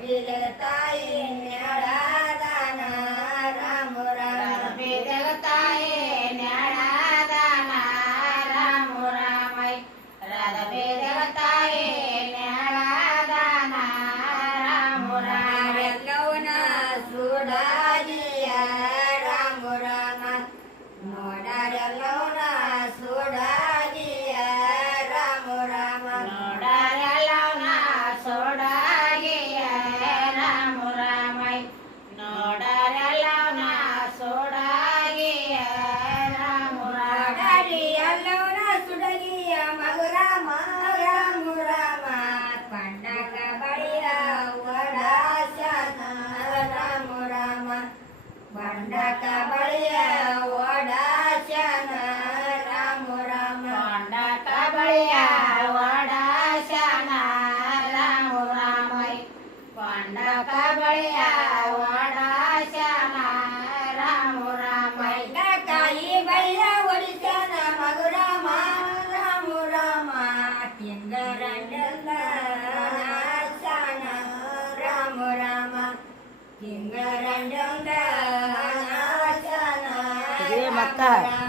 ಬಿಲತಾಯಿ ನ್ಯಾಡಾದಾನ ರಾಮು ರಾಮ ಬಿಲತಾಯಿ ನ್ಯಾಡಾದಾನ ರಾಮು ರಾಮೈ ರಾಧ ಬಿಲತಾಯಿ ನ್ಯಾಡಾದಾನ ರಾಮು ರಾಮ ಎಲ್ಲವನ ಸುಡಾಗಿಯ ರಾಮು ರಾಮ ನೋಡರೆಲ್ಲವನ ಸುಡಾಗಿಯ ರಾಮು ರಾಮ ನೋಡರೆಲ್ಲವನ ಸೋಡಾಗಿಯ ರಾಮು ರಾಮೈ ನೋಡರೆಲ್ಲವನ ಸೋಡಾಗಿಯ ರಾಮು ರಾಮ ಎಲ್ಲವನ ಸುಡಗಿಯ ಮಗು ರಾಮ ರಾಮು ರಾಮ ಪಂಡಗ ಬಳಿಯ ಒಡಾಶನ ರಾಮು ರಾಮ ಪಂಡಕ ಬಳಿಯ ಒಡಾಶನ ರಾಮು ರಾಮ ಕೊಂಡಕ ಬಳಿಯ ಒಡಾಶನ ರಾಮು ರಾಮೈ ಕೊಂಡಕ ಬಳಿಯ ಒಡಾಶನ ರಾಮು ರಾಮೈ ಕಾಯಿ ಬಳಿಯ ಒಡಿಶನ ಮಗು ರಾಮ ರಾಮು ರಾಮ ತಿಂಗರಂಡಲ್ಲ ನಾಶನ ರಾಮು ರಾಮ ತಿಂಗರಂಡಲ್ಲ ನಾಶನ ಇದೇ ಮತ್ತ ರಾಮ